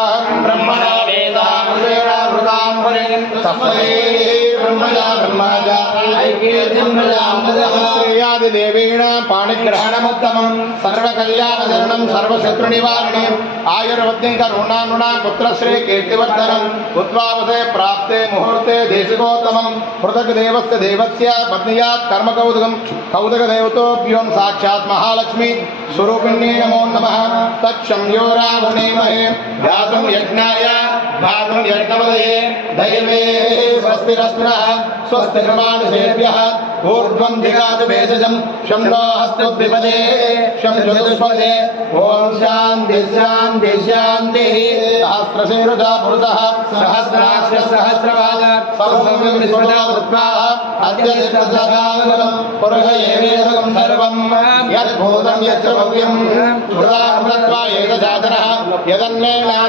ब्रह्मणा वेदामृतेन वृतां परिणिं तस्मै ब्रह्मजा ब्रह्मजा श्रेयादिदेवेण पाणिग्रहणमुत्तमं सर्वकल्याणधरणं सर्वशत्रुनिवारणं आयुर्वद्धिं करुणानुना पुत्रश्री कीर्तिवर्धनं उत्वावसे प्राप्ते मुहूर्ते देशिकोत्तमं पृथग्देवस्य देवस्य पत्न्यात् कर्मकौतुकं कौतुकदेवतोभ्यो साक्षात् महालक्ष्मी स्वरूपिण्ये नमो नमः तत्क्षम्यो रावणेमहे ध्यातुं यज्ञाय भागं यज्ञवदये दैवे स्वस्तिरस्त्रः स्वस्तिर्मानुषेभ्यः ऊर्ध्वं दिगातु भेषजं शं नो हस्तद्विपदे शं चतुष्पदे ॐ शान्ति शान्ति शान्तिः सहस्रशीर्षा पुरुषः सहस्राक्ष सहस्रपाद सर्वं विश्वदा कृत्वा अद्यदिष्टसदागमनं पुरुष एवेदं सर्वं यद्भूतं यच्च भव्यं हृदा कृत्वा एकसाधनः यदन्नेन